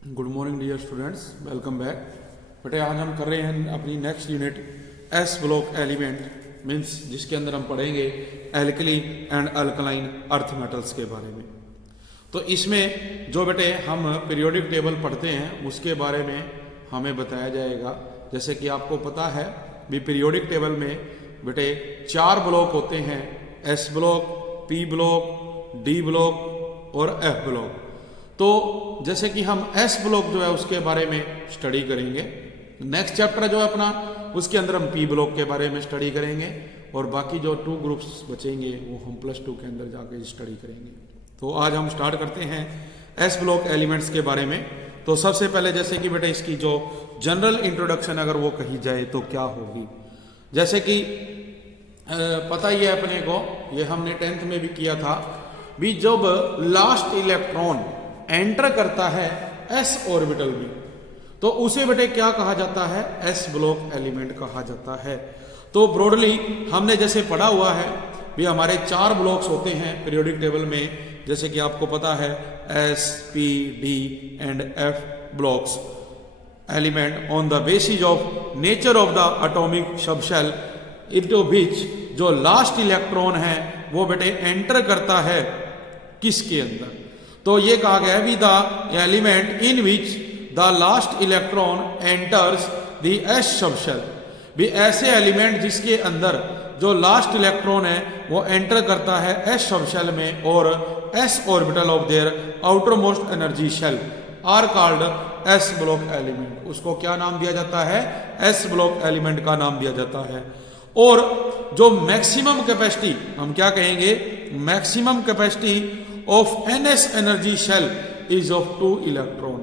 Good morning dear students, welcome back. बेटे आज हम कर रहे हैं अपनी next unit S block element means जिसके अंदर हम पढ़ेंगे alkali and alkaline earth metals के बारे में। तो इसमें जो बेटे हम पीरियोडिक टेबल पढ़ते हैं उसके बारे में हमें बताया जाएगा। जैसे कि आपको पता है भी पीरियोडिक टेबल में बेटे 4 ब्लॉक होते हैं, S block, P block, D block और एफ ब्लॉक। तो जैसे कि हम एस ब्लॉक जो है उसके बारे में स्टडी करेंगे। नेक्स्ट चैप्टर जो है अपना उसके अंदर हम पी ब्लॉक के बारे में स्टडी करेंगे और बाकी जो 2 ग्रुप्स बचेंगे वो हम +2 के अंदर जाके स्टडी करेंगे। तो आज हम स्टार्ट करते हैं एस ब्लॉक एलिमेंट्स के बारे में। तो सबसे पहले जैसे कि बेटा इसकी जो जनरल इंट्रोडक्शन अगर वो कही जाए तो क्या होगी, जैसे कि पता ही है अपने को, ये हमने 10th में भी किया था भी, जब लास्ट इलेक्ट्रॉन एंटर करता है एस ऑर्बिटल में तो उसे बेटे क्या कहा जाता है, एस ब्लॉक एलिमेंट कहा जाता है। तो ब्रॉडली हमने जैसे पढ़ा हुआ है भी हमारे 4 ब्लॉक्स होते हैं पीरियोडिक टेबल में, जैसे कि आपको पता है S, P, D and F blocks element on the basis of nature of the atomic subshell into which जो लास्ट इलेक्ट्रॉन है वो बेटे एंटर करता है किसके अंदर। तो ये कहा गया है the element in which the last electron enters the S subshell, भी ऐसे एलिमेंट जिसके अंदर जो लास्ट इलेक्ट्रॉन है वो एंटर करता है एस सबशेल में और S orbital of their outermost energy shell are called S block element. उसको क्या नाम दिया जाता है, एस ब्लॉक एलिमेंट का नाम दिया जाता है। और जो मैक्सिमम कैपेसिटी हम क्या कहेंगे, maximum capacity of NS energy shell is of 2 electron.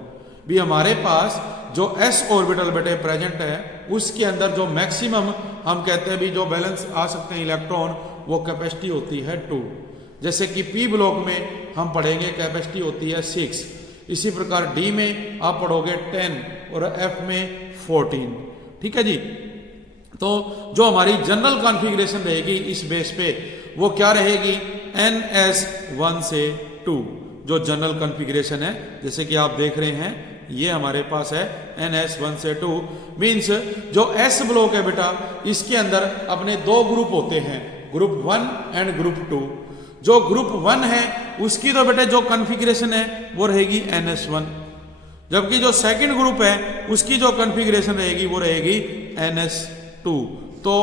भी हमारे पास जो एस ऑर्बिटल बेटे प्रेजेंट है उसके अंदर जो मैक्सिमम हम कहते हैं भी जो बैलेंस आ सकते हैं इलेक्ट्रॉन वो कैपेसिटी होती है 2। जैसे कि पी ब्लॉक में हम पढ़ेंगे कैपेसिटी होती है 6, इसी प्रकार डी में आप पढ़ोगे 10 और एफ में 14। ठीक है जी। तो जो हमारी जनरल कॉन्फ़िगरेशन रहेगी इस बेस पे वो क्या रहेगी, NS1 से 2 जो जनरल कॉन्फ़िगरेशन है, जैसे कि आप देख रहे हैं ये हमारे पास है NS1 से 2। मीन्स जो S ब्लॉक है बेटा इसके अंदर अपने 2 ग्रुप होते हैं, ग्रुप 1 एंड ग्रुप 2। जो ग्रुप 1 है उसकी तो बेटे जो कॉन्फ़िगरेशन है वो रहेगी NS1, जबकि जो सेकंड ग्रुप है उसकी जो कॉन्फ़िगरेशन रहेगी वो रहेगी NS2। तो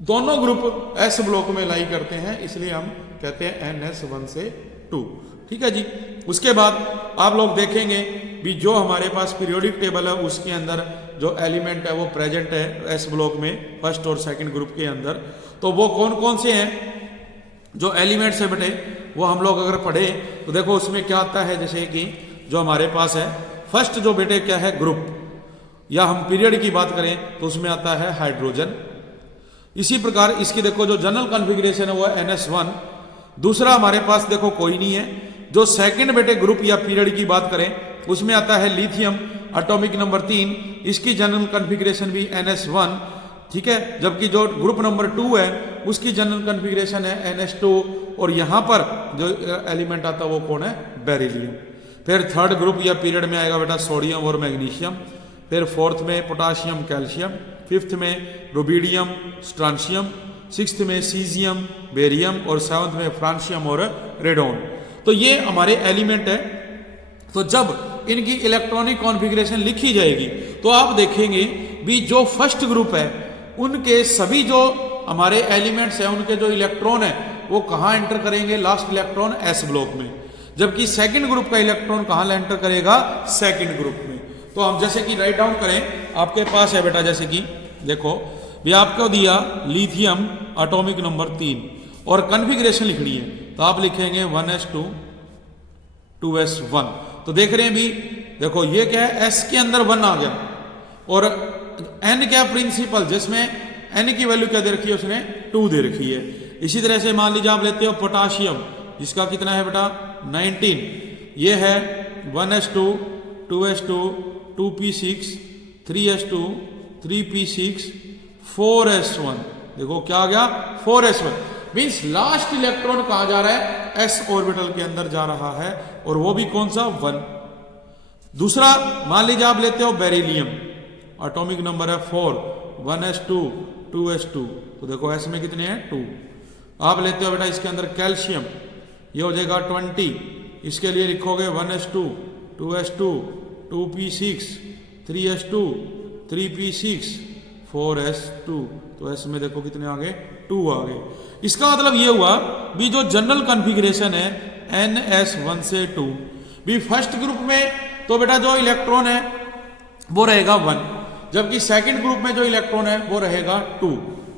दोनों ग्रुप एस ब्लॉक में लाई करते हैं, इसलिए हम कहते हैं NS1 से 2। ठीक है जी। उसके बाद आप लोग देखेंगे भी जो हमारे पास पीरियोडिक टेबल है उसके अंदर जो एलिमेंट है वो प्रेजेंट है एस ब्लॉक में फर्स्ट और सेकंड ग्रुप के अंदर। तो वो कौन कौन से हैं जो एलिमेंट्स है बेटे, वो हम लोग अगर पढ़े तो देखो उसमें क्या आता है। जैसे कि जो हमारे पास है फर्स्ट जो बेटे क्या है ग्रुप, या हम पीरियड की बात करें तो उसमें आता है हाइड्रोजन। इसी प्रकार इसकी देखो जो जनरल कॉन्फ़िगरेशन है वो है NS1। दूसरा हमारे पास देखो कोई नहीं है। जो सेकंड बेटे ग्रुप या पीरियड की बात करें उसमें आता है लिथियम, एटॉमिक नंबर 3, इसकी जनरल कॉन्फ़िगरेशन भी NS1। ठीक है। जबकि जो ग्रुप नंबर 2 है उसकी जनरल कॉन्फ़िगरेशन है NS2 और यहां पर जो एलिमेंट आता है वो कौन है, बेरिलियम। फिर थर्ड ग्रुप या पीरियड में आएगा बेटा सोडियम और मैग्नीशियम। फिर फोर्थ में पोटाशियम, कैल्शियम। फिफ्थ में रुबीडियम, स्ट्रांशियम। सिक्स्थ में सीजियम, बेरियम और सेवंथ में फ्रांशियम और रेडोन। तो ये हमारे एलिमेंट है। तो जब इनकी इलेक्ट्रॉनिक कॉन्फ़िगरेशन लिखी जाएगी तो आप देखेंगे भी जो फर्स्ट ग्रुप है उनके सभी जो हमारे एलिमेंट्स हैं उनके जो इलेक्ट्रॉन है वो कहाँ एंटर करेंगे, लास्ट इलेक्ट्रॉन एस ब्लॉक में। जबकि सेकेंड ग्रुप का इलेक्ट्रॉन कहाँ एंटर करेगा, सेकेंड ग्रुप में। तो हम जैसे कि राइट डाउन करें, आपके पास है बेटा जैसे कि देखो भी आपको दिया लिथियम एटॉमिक नंबर 3 और कॉन्फ़िगरेशन लिखनी है तो आप लिखेंगे 1s2 2s1। तो देख रहे हैं भी देखो ये क्या है, S के अंदर 1 आ गया और N क्या प्रिंसिपल जिसमें N की वैल्यू क्या दे रखी है उसने 2 दे रखी है। इसी तरह से मान लीजिए आप लेते हो पोटाशियम जिसका कितना है बेटा 19, ये है 1s2 2s2 2p6 3s2 3p6 4s1। देखो क्या आ गया 4s1। मीन्स लास्ट इलेक्ट्रॉन कहां जा रहा है, एस ऑर्बिटल के अंदर जा रहा है और वो भी कौन सा 1। दूसरा मान लीजिए आप लेते हो बेरिलियम, एटॉमिक नंबर है 4, 1s2 2s2, तो देखो s में कितने हैं 2। आप लेते हो बेटा इसके अंदर कैल्शियम, ये हो जाएगा 20, इसके लिए लिखोगे 1s2 2s2 2p6 3s2 3p6 4s2, तो s में देखो कितने आ गए 2 आ गए। इसका मतलब ये हुआ भी जो जनरल कॉन्फ़िगरेशन है ns1 से 2, भी फर्स्ट ग्रुप में तो बेटा जो इलेक्ट्रॉन है वो रहेगा 1, जबकि सेकंड ग्रुप में जो इलेक्ट्रॉन है वो रहेगा 2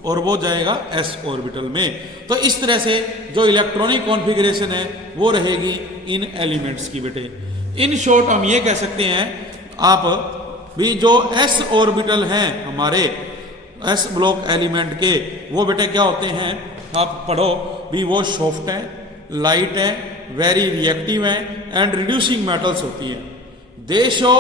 और वो जाएगा s ऑर्बिटल में। तो इस तरह से जो इलेक्ट्रॉनिक कॉन्फ़िगरेशन है वो रहेगी इन एलिमेंट्स की बेटे। इन शॉर्ट हम ये कह सकते हैं आप भी जो s ऑर्बिटल हैं हमारे s ब्लॉक एलिमेंट के, वो बेटे क्या होते हैं आप पढ़ो भी, वो सॉफ्ट है, लाइट है, वेरी रिएक्टिव है एंड रिड्यूसिंग मेटल्स होती है। दे शो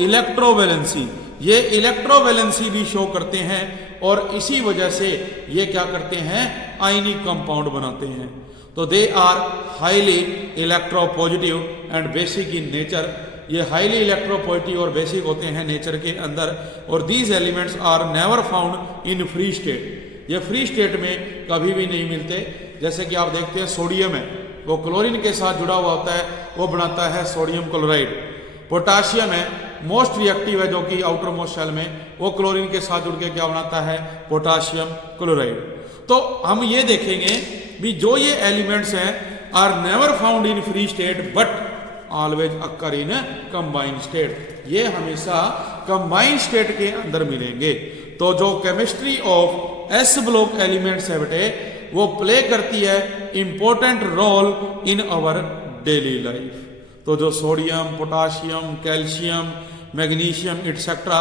इलेक्ट्रोवैलेंसी, ये इलेक्ट्रोवैलेंसी भी शो करते हैं और इसी वजह से ये क्या करते हैं आयनिक कंपाउंड बनाते हैं। तो they are highly electropositive and basic in nature, ये हाईली इलेक्ट्रोपॉजिटिव और बेसिक होते हैं नेचर के अंदर। और these elements are never found in free state, ये फ्री स्टेट में कभी भी नहीं मिलते। जैसे कि आप देखते हैं सोडियम है वो क्लोरीन के साथ जुड़ा हुआ होता है, वो बनाता है सोडियम क्लोराइड। पोटाशियम है मोस्ट रिएक्टिव है जो कि आउटर मोस्ट शेल में, वो क्लोरीन के साथ जुड़ के क्या बनाता है पोटाशियम क्लोराइड। तो हम ये देखेंगे भी जो ये एलिमेंट्स हैं are never found in free state but always occur in combined state, ये हमेशा कंबाइंड स्टेट के अंदर मिलेंगे। तो जो chemistry of S block elements है बेटे वो प्ले करती है important role in our daily life. तो जो sodium, potassium, calcium, magnesium etcetera,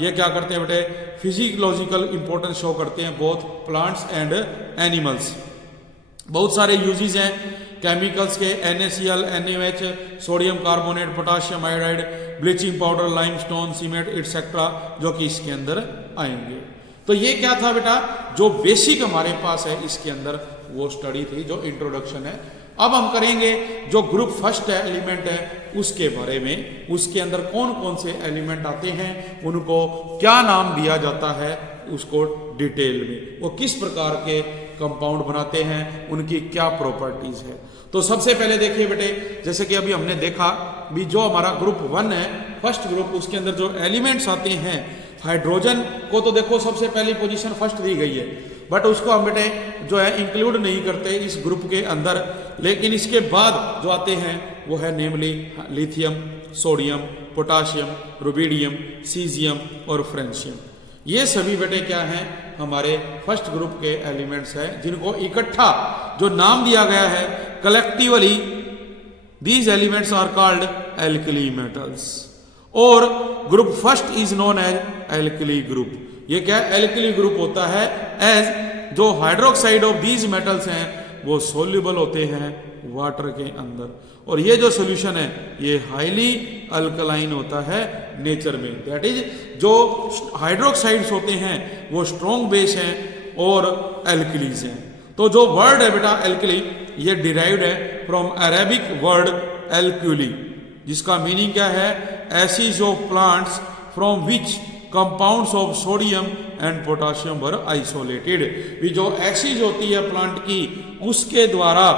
ये क्या करते हैं बेटे फिजियोलॉजिकल इंपॉर्टेंस शो करते हैं बोथ प्लांट्स एंड एनिमल्स। बहुत सारे यूजेस हैं केमिकल्स के, NaCl, NaOH, sodium carbonate, potassium iodide, bleaching powder, limestone, cement etcetera, जो कि इसके अंदर आएंगे। तो ये क्या था बेटा जो बेसिक हमारे पास है इसके अंदर वो स्टडी थी जो इंट्रोडक्शन है। अब हम करेंगे जो ग्रुप फर्स्ट एलिमेंट है उसके बारे में, उसके अंदर कौन कौन से एलिमेंट आते हैं, उनको क्या नाम दिया जाता है, उसको डिटेल में, वो किस प्रकार के कंपाउंड बनाते हैं, उनकी क्या प्रॉपर्टीज है। तो सबसे पहले देखिए बेटे, जैसे कि अभी हमने देखा भी जो हमारा ग्रुप 1 है फर्स्ट ग्रुप, उसके अंदर जो एलिमेंट्स आते हैं हाइड्रोजन को तो देखो सबसे पहली पोजीशन फर्स्ट दी गई है, बट उसको हम बेटे जो है इंक्लूड नहीं करते इस ग्रुप के अंदर। लेकिन इसके बाद जो आते हैं वो है namely lithium, sodium, potassium, rubidium, caesium और फ्रेंशियम। ये सभी बेटे क्या हैं हमारे फर्स्ट ग्रुप के एलिमेंट्स हैं जिनको इकट्ठा जो नाम दिया गया है collectively these elements are called alkali metals. और group first is known as alkali group. ये क्या एल्कली ग्रुप होता है एज जो हाइड्रोक्साइड ऑफ दीज मेटल्स हैं वो सोल्यूबल होते हैं वाटर के अंदर, और ये जो सोल्यूशन है ये हाईली अल्कलाइन होता है नेचर में। दैट इज जो हाइड्रोक्साइड्स होते हैं वो स्ट्रॉन्ग बेस हैं और एल्कलीज हैं। तो जो वर्ड है बेटा एल्कली ये डिराइव्ड है फ्रॉम अरेबिक वर्ड एल्क्यूली, जिसका मीनिंग क्या है acids of plants from which compounds of sodium and potassium were isolated. भी जो एसिड होती है प्लांट की उसके द्वारा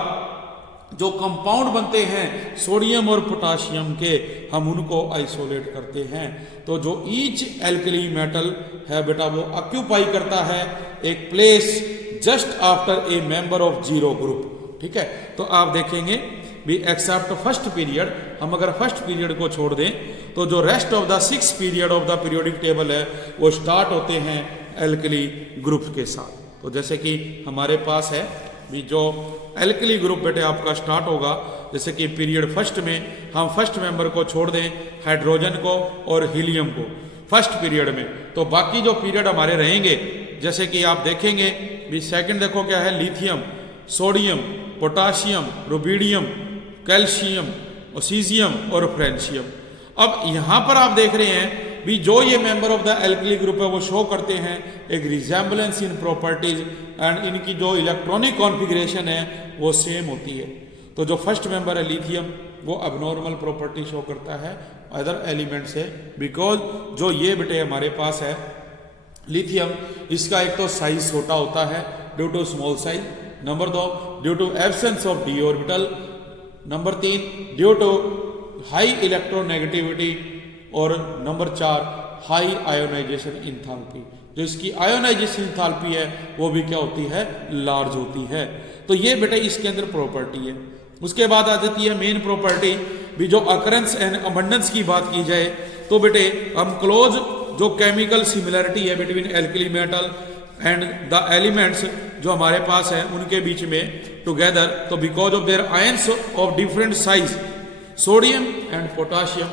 जो कंपाउंड बनते हैं सोडियम और पोटाशियम के, हम उनको आइसोलेट करते हैं। तो जो ईच एल्कली मेटल है बेटा वो ऑक्यूपाई करता है एक place just after a member of zero group. ठीक है, तो आप देखेंगे भी एक्सेप्ट फर्स्ट पीरियड, हम अगर फर्स्ट पीरियड को छोड़ दें तो जो rest of the 6 period of the periodic table है वो स्टार्ट होते हैं एल्कली ग्रुप के साथ। तो जैसे कि हमारे पास है भी जो एल्कली ग्रुप बेटे आपका स्टार्ट होगा, जैसे कि पीरियड फर्स्ट में हम फर्स्ट मेंबर को छोड़ दें हाइड्रोजन को और हीलियम को फर्स्ट पीरियड में, तो बाकी जो पीरियड हमारे रहेंगे जैसे कि आप देखेंगे भी सेकंड देखो क्या है lithium, sodium, potassium, rubidium, calcium, caesium और फ्रेंशियम। अब यहां पर आप देख रहे हैं भी जो ये member of the alkali group है वो शो करते हैं एक रिजेम्बलेंस इन प्रॉपर्टीज एंड इनकी जो इलेक्ट्रॉनिक कॉन्फ़िगरेशन है वो सेम होती है। तो जो फर्स्ट मेंबर है लिथियम वो अबनॉर्मल प्रॉपर्टी शो करता है अदर एलिमेंट से, बिकॉज जो ये बेटे हमारे पास है लिथियम, इसका एक तो साइज छोटा होता है due to small size, number 2 due to absence of D orbital, number 3 due to high electronegativity, और नंबर 4 हाई आयोनाइजेशन इंथैल्पी। जो इसकी आयोनाइजेशन इंथैल्पी है वो भी क्या होती है, लार्ज होती है। तो ये बेटे इसके अंदर प्रॉपर्टी है। उसके बाद आ जाती है मेन प्रॉपर्टी भी, जो अकरेंस एंड अबंडेंस की बात की जाए तो बेटे हम क्लोज जो केमिकल सिमिलरिटी है between alkali metal and the elements जो हमारे पास है उनके बीच में टुगेदर, तो because of their ions of different size, sodium and potassium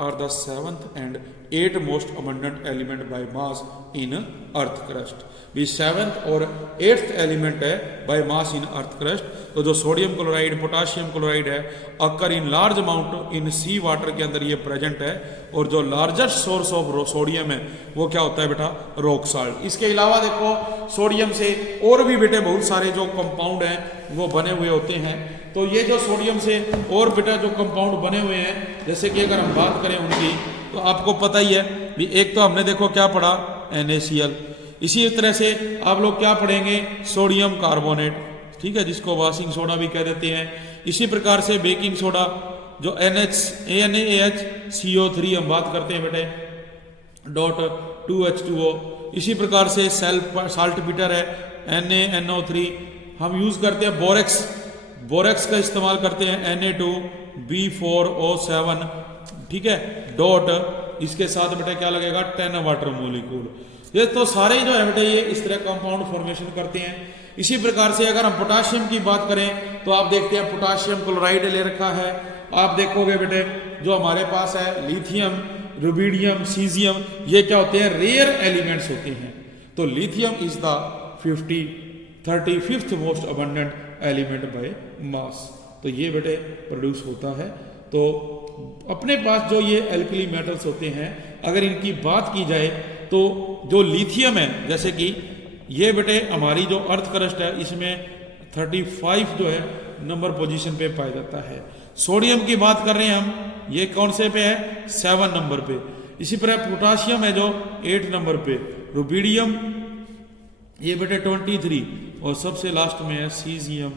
are the 7th and 8th most abundant element by mass in earth crust। भी 7th और 8th एलिमेंट है by mass in earth crust. तो जो sodium chloride, potassium chloride है, occur in large amount in sea water के अंदर ये present है, और जो लार्जेस्ट सोर्स ऑफ सोडियम है वो क्या होता है बेटा, रॉक साल्ट। इसके अलावा देखो सोडियम से और भी बेटे बहुत सारे जो कंपाउंड हैं वो बने हुए होते हैं। तो ये जो सोडियम से और बेटा जो कंपाउंड बने हुए हैं, जैसे कि अगर हम बात करें उनकी, तो आपको पता ही है भी एक तो हमने देखो क्या पढ़ा, NaCl। इसी तरह से आप लोग क्या पढ़ेंगे, सोडियम कार्बोनेट, ठीक है, जिसको वॉशिंग सोडा भी कह देते हैं। इसी प्रकार से बेकिंग सोडा जो NaHCO3 हम बात करते हैं बेटे .2H2O। इसी प्रकार से साल्ट पीटर है NaNO3। हम यूज करते हैं बोरेक्स का इस्तेमाल करते हैं Na2B4O7, ठीक है, डॉट इसके साथ बेटा क्या लगेगा, 10 वाटर मोलिक्यूल। ये तो सारे जो है बेटे ये इस तरह कंपाउंड फॉर्मेशन करते हैं। इसी प्रकार से अगर हम पोटाशियम की बात करें तो आप देखते हैं पोटाशियम क्लोराइड ले रखा है। आप देखोगे बेटे जो हमारे पास है लिथियम, रुबिडियम, सीजियम, ये क्या होते हैं, रेयर एलिमेंट्स होते हैं। तो lithium is the 35th most abundant element by mass. तो ये बेटे प्रोड्यूस होता है। तो अपने पास जो ये एल्कली मेटल्स होते हैं, अगर इनकी बात की जाए तो जो लिथियम है, जैसे कि ये बेटे हमारी जो अर्थ क्रस्ट है इसमें 35 जो है नंबर पोजीशन पे पाया जाता है। सोडियम की बात कर रहे हैं हम, ये कौन से पे है, 7 नंबर पे। इसी प्रकार पोटाशियम है जो 8 नंबर पे, रुबिडियम ये बेटे 23, और सबसे लास्ट में है सीजियम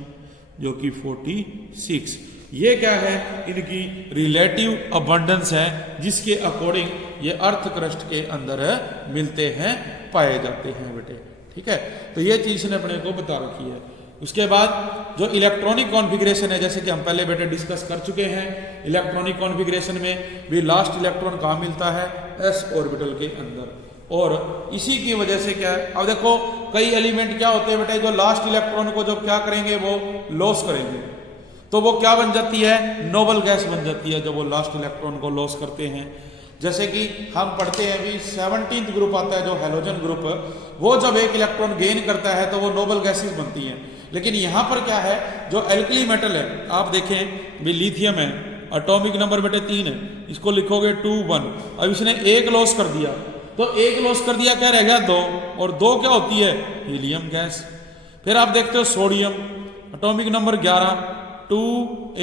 जो कि 46। ये क्या है, इनकी रिलेटिव अबंडेंस है जिसके अकॉर्डिंग ये अर्थ क्रस्ट के अंदर मिलते हैं, पाए जाते हैं बेटे, ठीक है। तो ये चीज ने अपने को बता रखी है। उसके बाद जो इलेक्ट्रॉनिक कॉन्फ़िगरेशन है, जैसे कि हम पहले बेटे डिस्कस कर चुके हैं, इलेक्ट्रॉनिक कॉन्फ़िगरेशन में भी लास्ट इलेक्ट्रॉन कहाँ मिलता है, s ऑर्बिटल के अंदर। और इसी की वजह से क्या है, अब देखो कई एलिमेंट क्या होते हैं बेटे, जो लास्ट इलेक्ट्रॉन को जब क्या करेंगे वो लॉस करेंगे, तो वो क्या बन जाती है, नोबल गैस बन जाती है जब वो लास्ट इलेक्ट्रॉन को लॉस करते हैं। जैसे कि हम पढ़ते हैं अभी 17th ग्रुप आता है जो हैलोजन ग्रुप, वो जब एक इलेक्ट्रॉन गेन करता है तो वो नोबल गैसेस बनती हैं। लेकिन यहाँ पर क्या है, जो एल्कली मेटल है, आप देखें भी लिथियम है, एटॉमिक नंबर बेटे 3 है, इसको लिखोगे 2 1। अब इसने एक लॉस कर दिया, तो एक लॉस कर दिया, क्या रह गया 2, और 2 क्या होती है, हीलियम गैस। फिर आप देखते हो सोडियम, एटॉमिक नंबर 11 2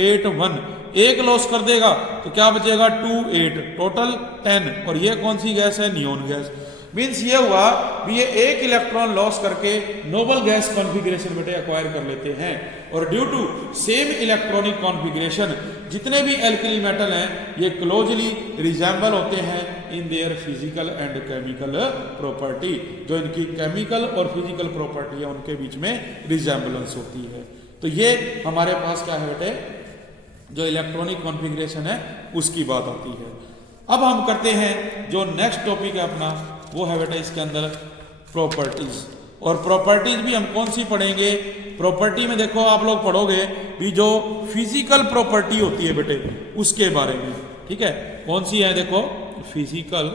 8 1, एक लॉस कर देगा तो क्या बचेगा 2 8, टोटल 10, और ये कौन सी गैस है, नियोन गैस। मीन्स ये हुआ भी ये एक इलेक्ट्रॉन लॉस करके नोबल गैस कॉन्फ़िगरेशन बेटे एक्वायर कर लेते हैं। और due to same electronic configuration जितने भी एल्कली मेटल हैं ये क्लोजली रिजेंबल होते हैं in their physical and chemical property. जो इनकी केमिकल और फिजिकल प्रॉपर्टी है उनके बीच में रिजेंबलेंस होती है। तो ये हमारे पास क्या है बेटे, जो इलेक्ट्रॉनिक कॉन्फ़िगरेशन है उसकी बात आती है। अब हम करते हैं जो नेक्स्ट टॉपिक है अपना, वो है बेटा इसके अंदर प्रॉपर्टीज। और प्रॉपर्टीज भी हम कौन सी पढ़ेंगे, प्रॉपर्टी में देखो आप लोग पढ़ोगे भी जो फिजिकल प्रॉपर्टी होती है बेटे उसके बारे में, ठीक है। कौन सी है, देखो फिजिकल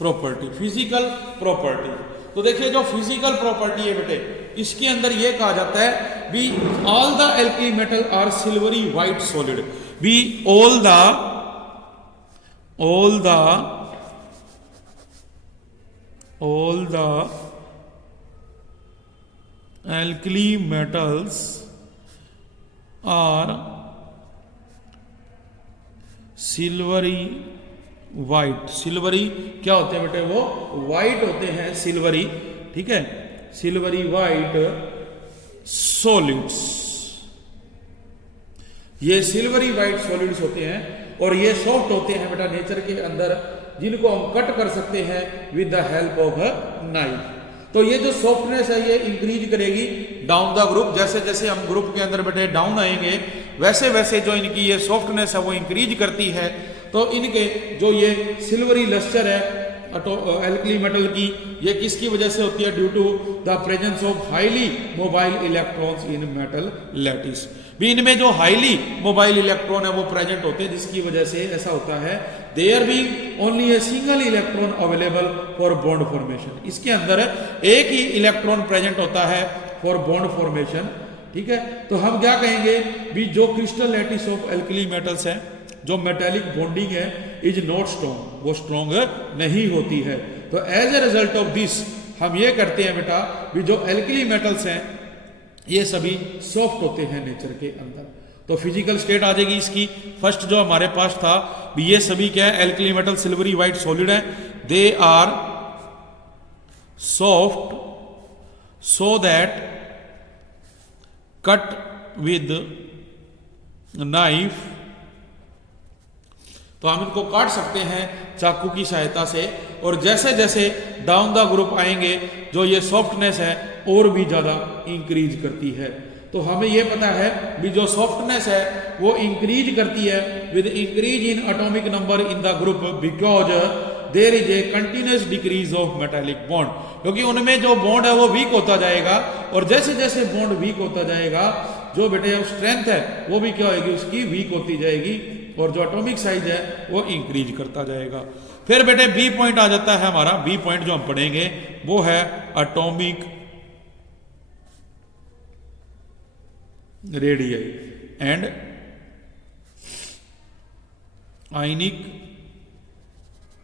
प्रॉपर्टी, फिजिकल प्रॉपर्टी। तो देखिए जो फिजिकल प्रॉपर्टी है बेटे इसके अंदर ये कहा जाता है be all the alkali metal are silvery white solid, be all the alkali metals are silvery white. Silvery क्या होते हैं बेटे? वो वाइट होते हैं, सिल्वरी, ठीक है, सिल्वरी वाइट सॉलिड्स। ये सिल्वरी वाइट सॉलिड्स होते हैं और ये सॉफ्ट होते हैं बेटा नेचर के अंदर, जिनको हम कट कर सकते हैं with the help of a knife. तो ये जो सॉफ्टनेस है ये इंक्रीज करेगी डाउन द ग्रुप। जैसे जैसे हम ग्रुप के अंदर बेटे डाउन आएंगे वैसे वैसे जो इनकी ये सॉफ्टनेस है वो इंक्रीज करती है। तो इनके जो ये सिल्वरी लस्टर है एल्कली मेटल की, ये किसकी वजह से होती है? Due to the presence of highly mobile electrons in metal lattice. भी इनमें जो हाईली मोबाइल इलेक्ट्रॉन है वो प्रेजेंट होते हैं, जिसकी वजह से ऐसा होता है there being only a single electron available for bond formation. इसके अंदर एक ही इलेक्ट्रॉन प्रेजेंट होता है फॉर बॉन्ड फॉर्मेशन, ठीक है। तो हम क्या कहेंगे भी जो crystal lattice of alkali metals है, जो मेटेलिक बॉन्डिंग है इज नॉट स्ट्रॉन्ग, वो स्ट्रॉन्ग नहीं होती है। तो as a result of this हम ये करते हैं बेटा भी जो एल्कली मेटल्स हैं ये सभी सॉफ्ट होते हैं नेचर के अंदर। तो फिजिकल स्टेट आ जाएगी इसकी। फर्स्ट जो हमारे पास था भी ये सभी क्या है? Alkali metal silvery white solid है। They are soft so that cut with knife, तो हम इनको काट सकते हैं चाकू की सहायता से। और जैसे जैसे डाउन द ग्रुप आएंगे जो ये सॉफ्टनेस है और भी ज्यादा इंक्रीज करती है। तो हमें यह पता है भी जो सॉफ्टनेस है वो इंक्रीज करती है with increase in atomic number in the group because there is a continuous decrease of metallic bond. क्योंकि उनमें जो बॉन्ड है वो वीक होता जाएगा और जैसे जैसे बॉन्ड वीक होता जाएगा जो बेटे स्ट्रेंथ है वो भी क्या होगी? उसकी वीक होती जाएगी और जो एटॉमिक साइज है वो इंक्रीज करता जाएगा। फिर बेटे बी पॉइंट आ जाता है हमारा। बी पॉइंट जो हम पढ़ेंगे वो है atomic radii and ionic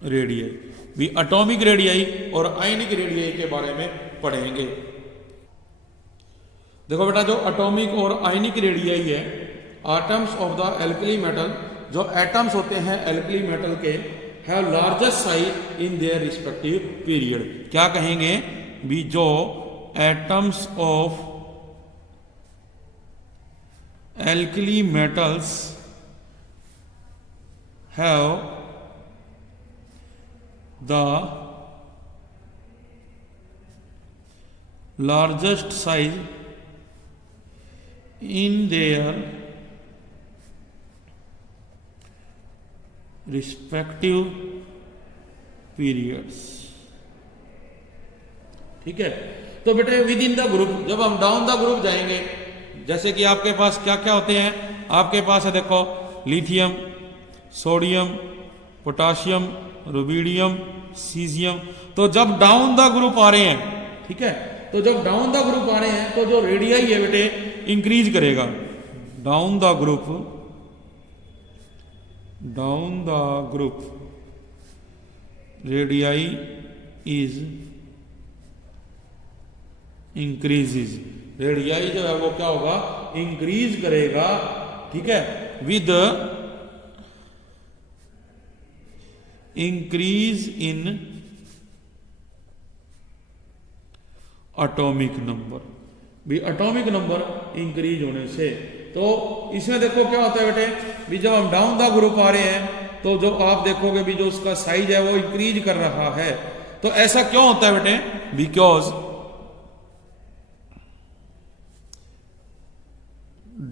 radii. भी एटॉमिक रेडियाई और आयनिक रेडियाई के बारे में पढ़ेंगे। देखो बेटा जो एटॉमिक और आयनिक रेडियाई है, atoms of the alkali metal, जो एटम्स होते हैं एल्कली मेटल के, have largest size in their respective period. क्या कहेंगे भी जो atoms of alkali metals have the largest size in their respective periods। ठीक है। तो बेटे विद इन द ग्रुप, जब हम डाउन द ग्रुप जाएंगे, जैसे कि आपके पास क्या क्या होते हैं? आपके पास है देखो lithium, sodium, potassium, rubidium, caesium. तो जब डाउन द ग्रुप आ रहे हैं, ठीक है, तो जब डाउन द ग्रुप आ रहे हैं तो जो रेडियाई है बेटे इंक्रीज करेगा। Down the group, down the group radii is increases. Radii जो है वो क्या होगा? इंक्रीज करेगा, ठीक है, with increase in atomic number. भी एटॉमिक नंबर इंक्रीज होने से, तो इसमें देखो क्या होता है बेटे भी जब हम डाउन द ग्रुप आ रहे हैं तो जो आप देखोगे भी जो उसका साइज है वो इंक्रीज कर रहा है। तो ऐसा क्यों होता है बेटे? Because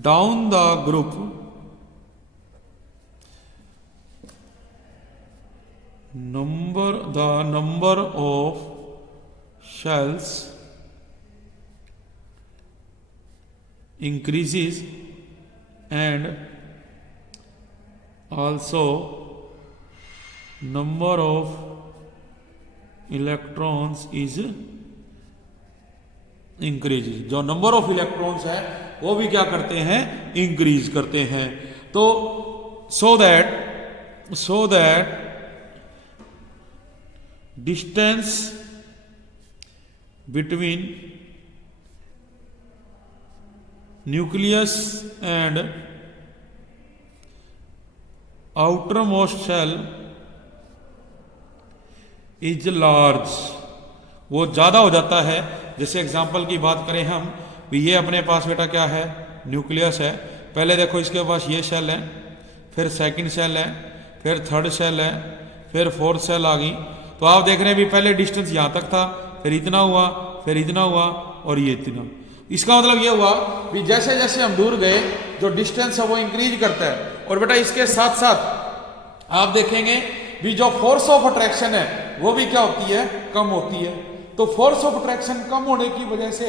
down the group the number of shells increases and also number of electrons is increases। जो नंबर ऑफ इलेक्ट्रॉन्स है वो भी क्या करते हैं? इंक्रीज करते हैं। तो so that distance between nucleus and outermost shell is large, वो ज्यादा हो जाता है। जैसे एग्जांपल की बात करें हम, भी ये अपने पास बेटा क्या है, न्यूक्लियस है। पहले देखो इसके पास ये शेल है, फिर सेकंड शेल है, फिर थर्ड शेल है, फिर फोर्थ शेल आ गई। तो आप देख रहे हैं भी पहले डिस्टेंस यहां तक था, फिर इतना हुआ, फिर इतना हुआ और ये इतना। इसका मतलब ये हुआ भी जैसे जैसे हम दूर गए जो डिस्टेंस है वो इंक्रीज करता है। और बेटा इसके साथ साथ आप देखेंगे भी जो फोर्स ऑफ अट्रैक्शन है वो भी क्या होती है, कम होती है। तो फोर्स ऑफ अट्रैक्शन कम होने की वजह से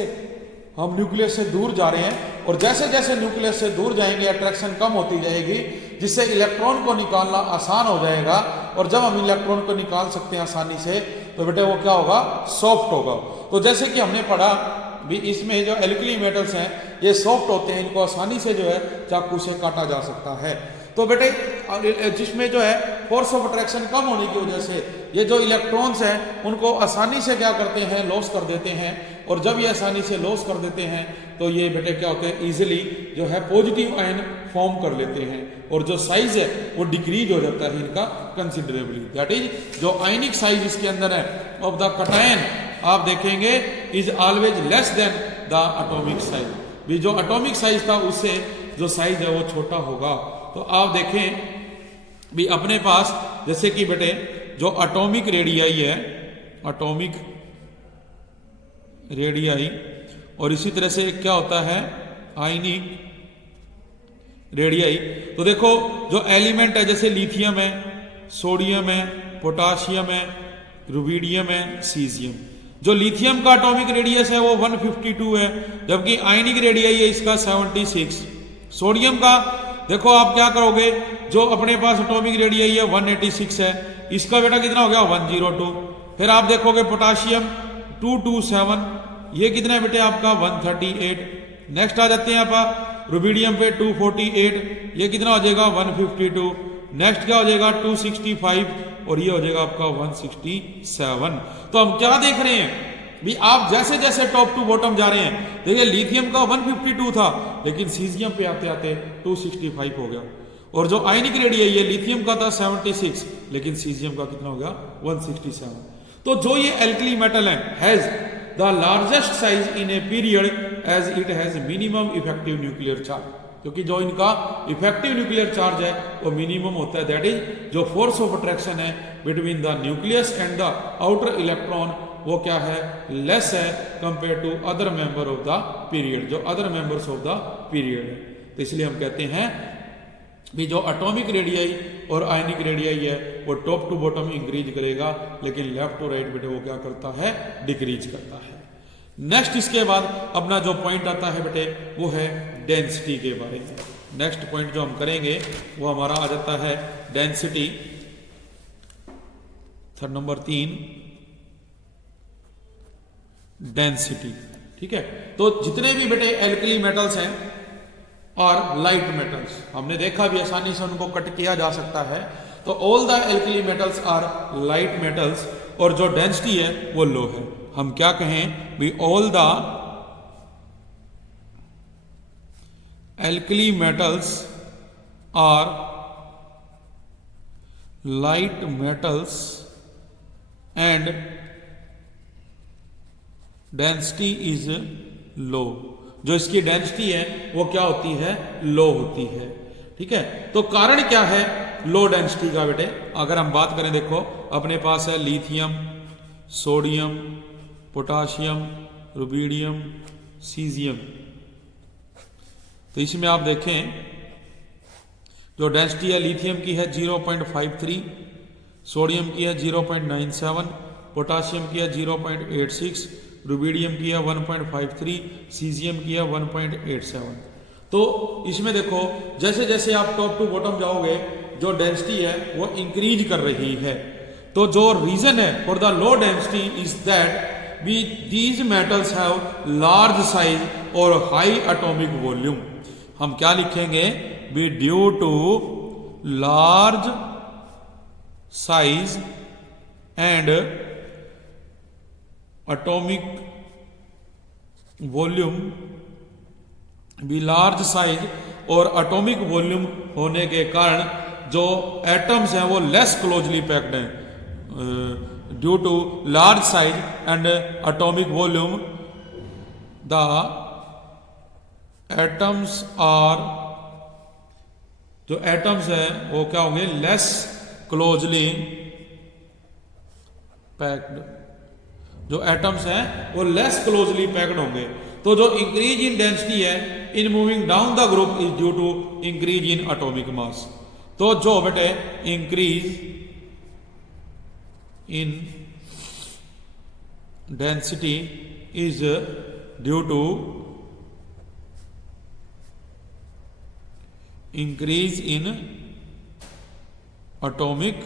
हम न्यूक्लियस से दूर जा रहे हैं, और जैसे जैसे न्यूक्लियस से दूर जाएंगे अट्रैक्शन कम होती जाएगी, जिससे इलेक्ट्रॉन को निकालना आसान हो जाएगा। और जब हम इलेक्ट्रॉन को निकाल सकते हैं आसानी से तो बेटे वो क्या होगा, सॉफ्ट होगा। तो जैसे कि हमने पढ़ा भी इसमें जो एल्कली मेटल्स हैं ये सॉफ्ट होते हैं, इनको आसानी से जो है चाकू से काटा जा सकता है। तो बेटे जिसमें जो है फोर्स ऑफ अट्रैक्शन कम होने की वजह से ये जो इलेक्ट्रॉन्स हैं उनको आसानी से क्या करते हैं, लॉस कर देते हैं। और जब ये आसानी से लॉस कर देते हैं तो ये बेटे क्या होते हैं, इजीली जो है पॉजिटिव आयन फॉर्म कर लेते हैं, और जो साइज है वो डिक्रीज हो जाता है इनका कंसिडरेबली। दैट इज जो आयनिक साइज इसके अंदर है ऑफ द कैटायन आप देखेंगे is always less than the atomic size. भी जो एटॉमिक साइज था उससे जो साइज है वो छोटा होगा। तो आप देखें भी अपने पास जैसे कि बेटे जो एटॉमिक रेडियाई है, एटॉमिक रेडियाई, और इसी तरह से क्या होता है आयनिक रेडियाई। तो देखो जो एलिमेंट है जैसे लिथियम है, सोडियम है, पोटाशियम है, रुबिडियम है, सीजियम। जो लिथियम का एटॉमिक रेडियस है वो 152 है, जबकि आयनिक रेडियाई है इसका 76। सोडियम का देखो आप क्या करोगे, जो अपने पास एटॉमिक रेडियाई है 186 है, इसका बेटा कितना हो गया 102। फिर आप देखोगे पोटाशियम 227, ये कितना है बेटे आपका 138। नेक्स्ट आ जाते हैं आप रुबिडियम पे 248, ये कितना हो जाएगा 152। नेक्स्ट क्या हो जाएगा 265, और ये हो जाएगा आपका 167। तो हम क्या देख रहे हैं भी आप जैसे जैसे टॉप टू बॉटम जा रहे हैं, देखिए लिथियम का 152 था लेकिन सीजियम पे आते आते 265 हो गया। और जो आयनिक रेडियाई है लिथियम का था 76 लेकिन सीजियम का कितना हो गया 167। तो जो ये alkali metal has the largest size in a period as it has minimum effective nuclear charge, क्योंकि जो इनका इफेक्टिव न्यूक्लियर चार्ज है वो मिनिमम होता है। दैट इज जो फोर्स ऑफ अट्रैक्शन है between the nucleus and the outer electron वो क्या है, लेस है compare to other member of the period, जो other members of the period है। तो इसलिए हम कहते हैं भी जो एटॉमिक रेडियाई और आयनिक रेडियाई है वो टॉप टू बॉटम इंक्रीज करेगा, लेकिन लेफ्ट टू राइट बेटे वो क्या करता है, डिक्रीज करता है। नेक्स्ट इसके बाद अपना जो पॉइंट आता है बेटे वो है डेंसिटी के बारे में। नेक्स्ट पॉइंट जो हम करेंगे वो हमारा आ जाता है डेंसिटी, थर्ड नंबर 3 डेंसिटी। ठीक है, तो जितने भी बेटे एल्कली मेटल्स हैं और लाइट मेटल्स हमने देखा भी आसानी से उनको कट किया जा सकता है। तो all the alkali metals are light metals, और जो डेंसिटी है वो लो है। हम क्या कहें भी all the alkali metals are light metals and density is low. जो इसकी डेंसिटी है वो क्या होती है, लो होती है। ठीक है, तो कारण क्या है लो डेंसिटी का बेटे, अगर हम बात करें देखो अपने पास है lithium, sodium, potassium, rubidium, caesium. तो इसमें आप देखें जो डेंसिटी है लिथियम की है 0.53, सोडियम की है 0.97, पोटाशियम की है 0.86, रुबिडियम की है 1.53, सीजियम की है 1.87। तो इसमें देखो जैसे जैसे आप टॉप टू बॉटम जाओगे जो डेंसिटी है वो इंक्रीज कर रही है। तो जो रीजन है for the low density is that these metals have large size और हाई एटॉमिक वॉल्यूम। हम क्या लिखेंगे be due to large size and atomic volume भी लार्ज साइज और एटॉमिक वॉल्यूम होने के कारण जो एटम्स हैं वो लेस क्लोजली पैक्ड हैं। Due to large size and atomic volume the atoms are, जो एटम्स है वो क्या होंगे, लेस क्लोजली पैक्ड। जो एटम्स हैं वो लेस क्लोजली पैक्ड होंगे। तो जो इंक्रीज इन डेंसिटी है in moving down the group is due to increase in atomic mass. तो जो बेटे increase in density is due to increase in atomic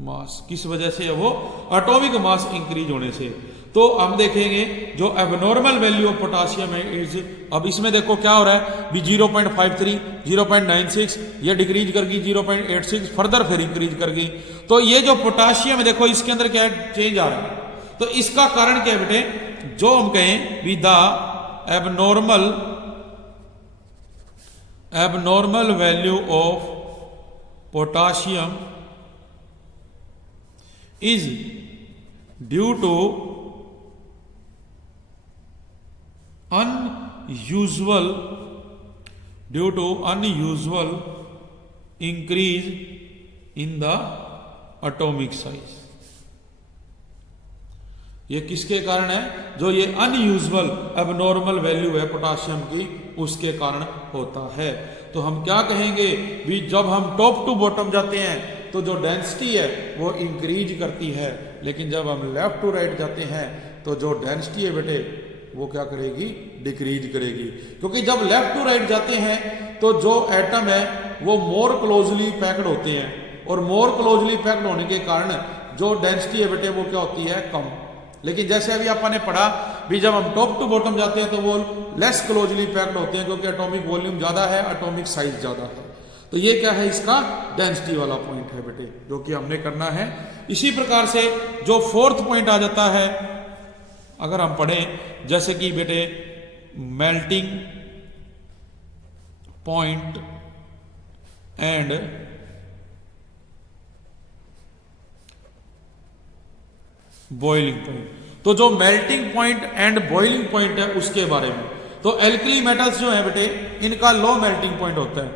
mass. किस वजह से है वो, एटॉमिक मास इंक्रीज होने से। तो हम देखेंगे जो एबनॉर्मल वैल्यू ऑफ पोटासियम है इज, अब इसमें देखो क्या हो रहा है भी 0.53, 0.96, ये डिक्रीज कर गई 0.86, फर्दर फिर इंक्रीज कर गई। तो ये जो पोटासियम है देखो इसके अंदर क्या चेंज आ रहा है। तो इसका कारण क्या है बेटे, जो हम कहें भी the abnormal value of potassium is due to unusual increase in the atomic size। ये किसके कारण है, जो ये अनयूजुअल एबनॉर्मल वैल्यू है पोटासियम की उसके कारण होता है। तो हम क्या कहेंगे भी जब हम टॉप टू बॉटम जाते हैं तो जो डेंसिटी है वो इंक्रीज करती है, लेकिन जब हम लेफ्ट टू राइट जाते हैं तो जो डेंसिटी है बेटे वो क्या करेगी, डिक्रीज करेगी। क्योंकि जब लेफ्ट टू राइट जाते हैं तो जो एटम है वो मोर क्लोजली पैक्ड होते हैं, और मोर क्लोजली पैक्ड होने के कारण जो डेंसिटी है बेटे वो क्या होती है, कम। लेकिन जैसे अभी आपने पढ़ा भी जब हम टॉप टू बॉटम जाते हैं तो वो लेस क्लोजली पैक्ड होते हैं, क्योंकि एटॉमिक वॉल्यूम ज्यादा है, एटॉमिक साइज ज्यादा है। तो ये क्या है, इसका डेंसिटी वाला पॉइंट है बेटे, जो कि हमने करना है। इसी प्रकार से जो फोर्थ पॉइंट आ जाता है, अगर हम पढ़ें जैसे कि बेटे melting point and boiling point. तो जो melting point and boiling point है उसके बारे में, तो एल्कली मेटल्स जो है बेटे इनका लो मेल्टिंग पॉइंट होता है।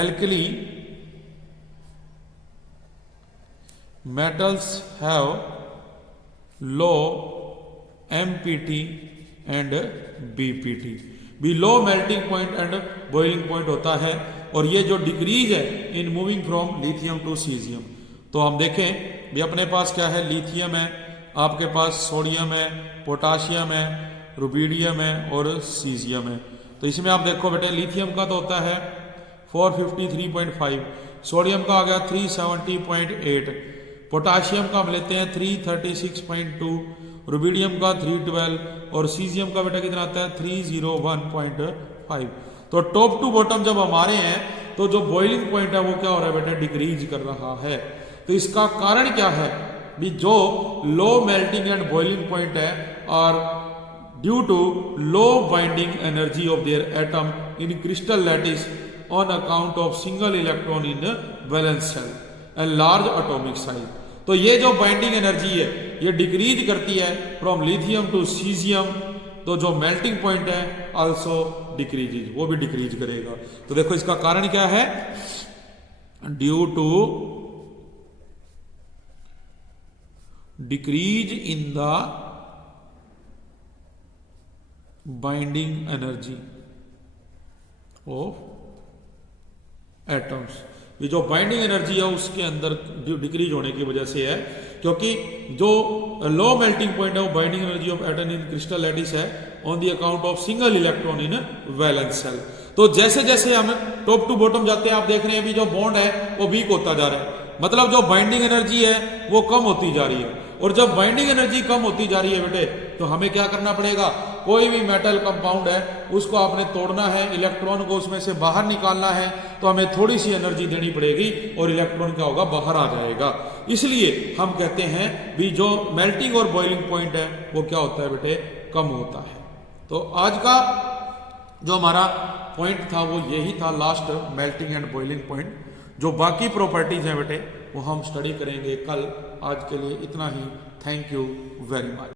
Alkali metals have low MPT and BPT, भी low melting point and boiling point होता है। और ये जो डिक्रीज है in moving from lithium to caesium. तो हम देखें भी अपने पास क्या है, लिथियम है, आपके पास सोडियम है, पोटाशियम है, रुबीडियम है और सीजियम है। तो इसमें आप देखो बेटे लिथियम का तो होता है 453.5, सोडियम का आ गया 370.8, पोटाशियम का हम लेते हैं 336.2, रुबीडियम का 312 और सीजियम का बेटा कितना आता है 301.5। तो टॉप टू बॉटम जब हमारे हैं तो जो बॉइलिंग पॉइंट है वो क्या हो रहा है बेटा, डिक्रीज कर रहा है। तो इसका कारण क्या है भी, जो low melting and boiling point है और due to low binding energy of their atom in crystal lattice on account of single electron in valence shell and large atomic size. तो ये जो बाइंडिंग एनर्जी है ये डिक्रीज करती है from lithium to caesium. तो जो मेल्टिंग पॉइंट है आल्सो डिक्रीज, वो भी डिक्रीज करेगा। तो देखो इसका कारण क्या है, due to decrease in the binding energy of atoms. ये जो बाइंडिंग एनर्जी है उसके अंदर डिक्रीज होने की वजह से है, क्योंकि जो लो मेल्टिंग पॉइंट है वो binding energy of atom in crystal lattice है on the account of single electron in valence shell. तो जैसे जैसे हम टॉप टू बॉटम जाते हैं आप देख रहे हैं भी जो बॉन्ड है वो वीक होता जा रहा है, मतलब जो बाइंडिंग एनर्जी है वो कम होती जा रही है। और जब बाइंडिंग एनर्जी कम होती जा रही है बेटे तो हमें क्या करना पड़ेगा, कोई भी मेटल कंपाउंड है उसको आपने तोड़ना है, इलेक्ट्रॉन को उसमें से बाहर निकालना है, तो हमें थोड़ी सी एनर्जी देनी पड़ेगी और इलेक्ट्रॉन क्या होगा, बाहर आ जाएगा। इसलिए हम कहते हैं भी जो मेल्टिंग और बॉइलिंग पॉइंट है वो क्या होता है बेटे, कम होता है। तो आज का जो हमारा पॉइंट था वो यही था, last melting and boiling point. जो बाकी प्रॉपर्टीज हैं बेटे वो हम स्टडी करेंगे कल। आज के लिए इतना ही। Thank you very much.